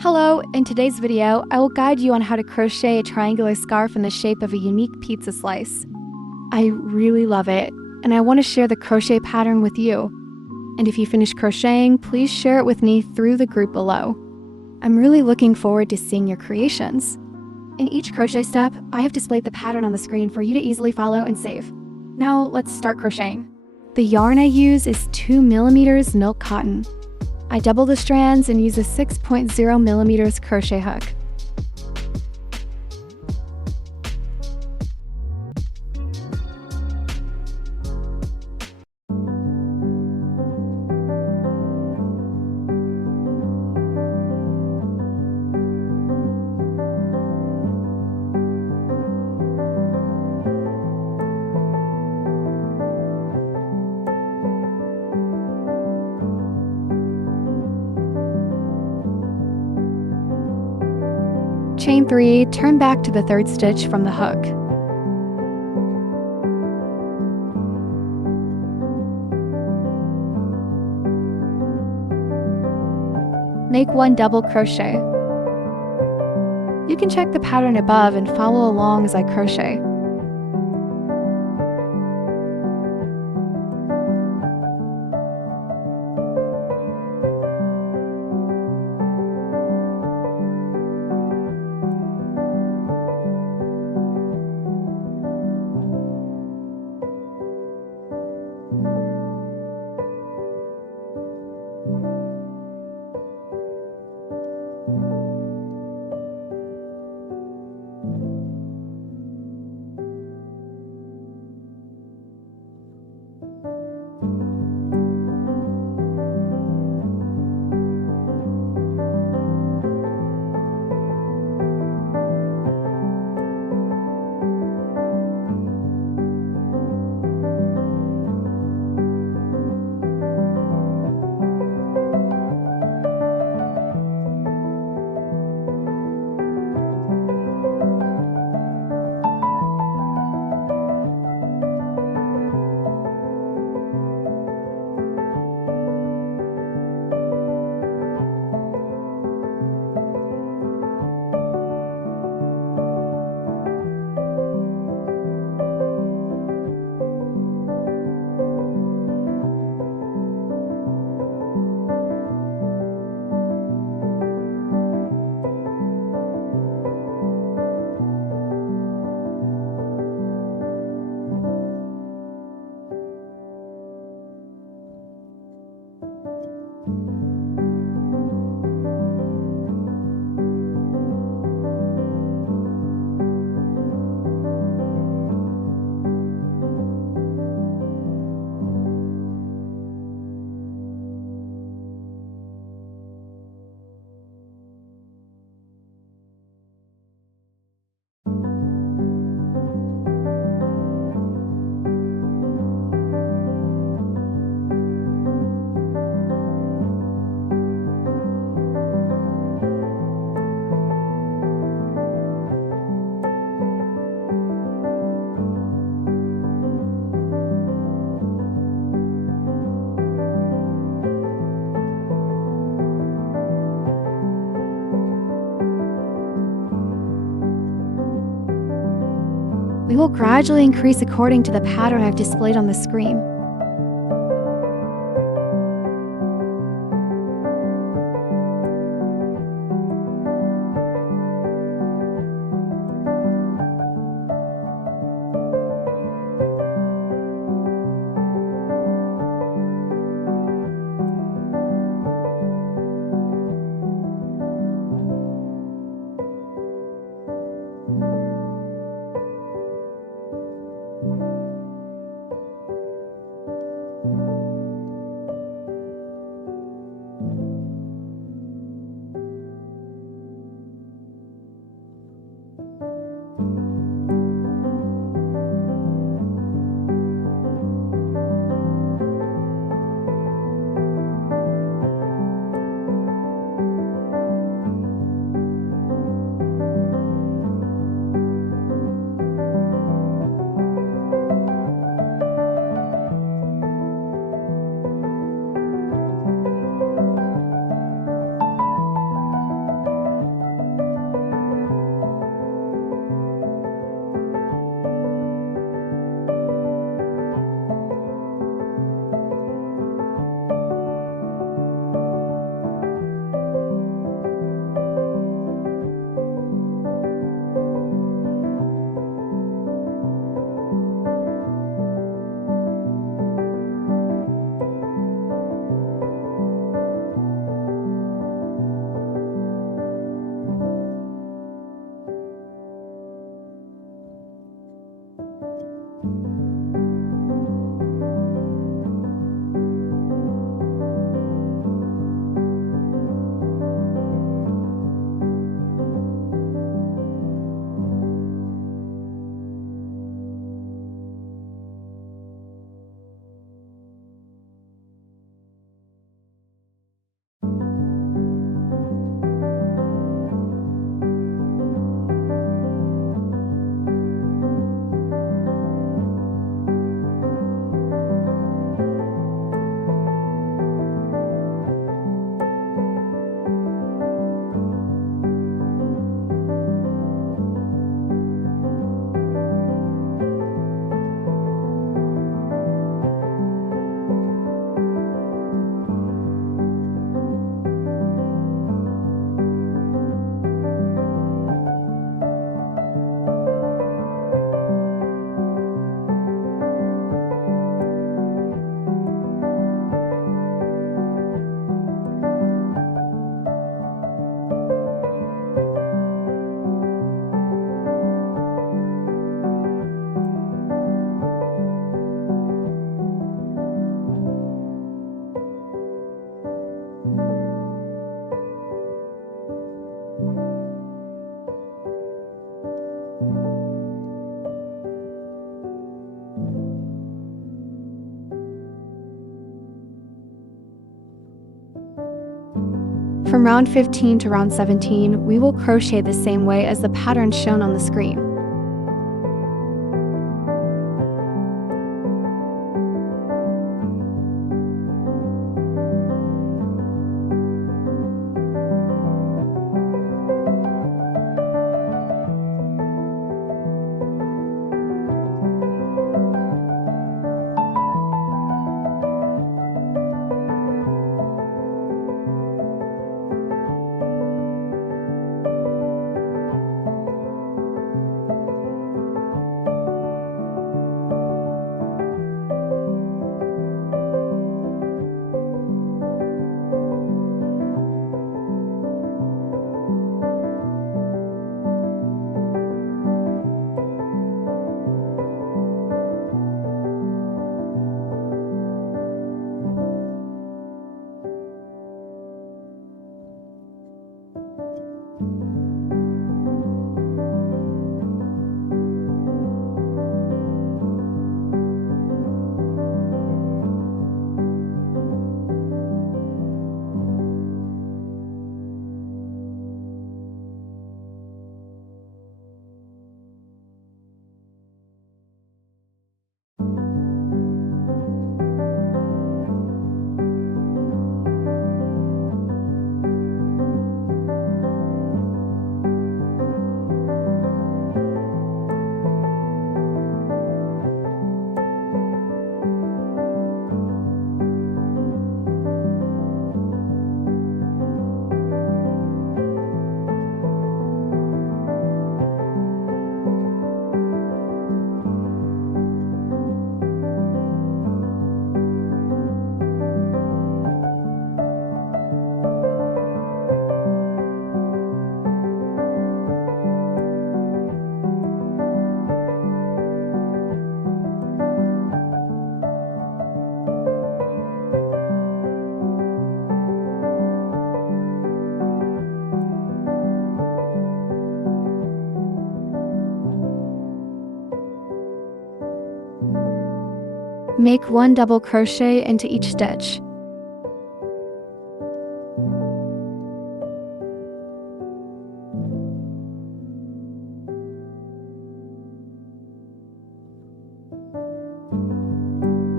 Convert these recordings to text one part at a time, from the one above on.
Hello, in today's video, I will guide you on how to crochet a triangular scarf in the shape of a unique pizza slice. I really love it, and I want to share the crochet pattern with you. And if you finish crocheting, please share it with me through the group below. I'm really looking forward to seeing your creations. In each crochet step, I have displayed the pattern on the screen for you to easily follow and save. Now let's start crocheting. The yarn I use is 2mm milk cotton. I double the strands and use a 6.0mm crochet hook. Chain 3, turn back to the third stitch from the hook. Make 1 double crochet. You can check the pattern above and follow along as I crochet. We will gradually increase according to the pattern I've displayed on the screen. From round 15 to round 17, we will crochet the same way as the pattern shown on the screen. Make 1 double crochet into each stitch.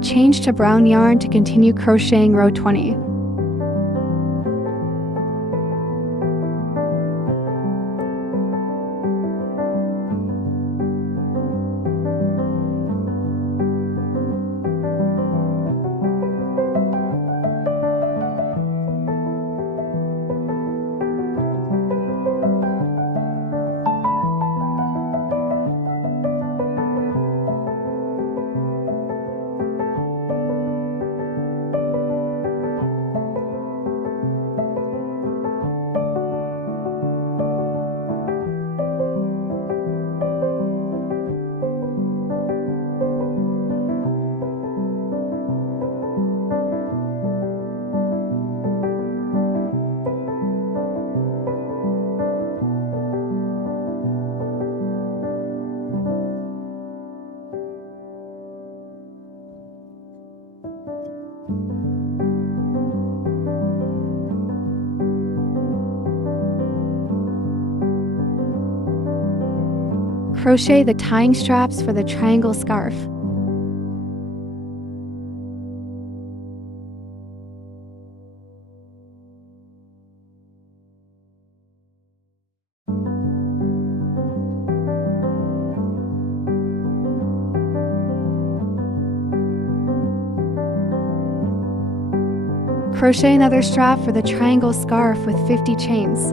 Change to brown yarn to continue crocheting row 20. Crochet the tying straps for the triangle scarf. Crochet another strap for the triangle scarf with 50 chains.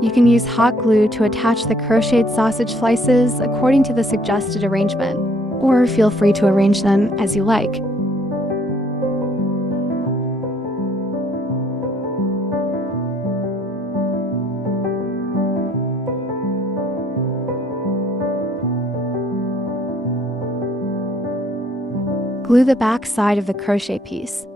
You can use hot glue to attach the crocheted sausage slices according to the suggested arrangement, or feel free to arrange them as you like. Glue the back side of the crochet piece.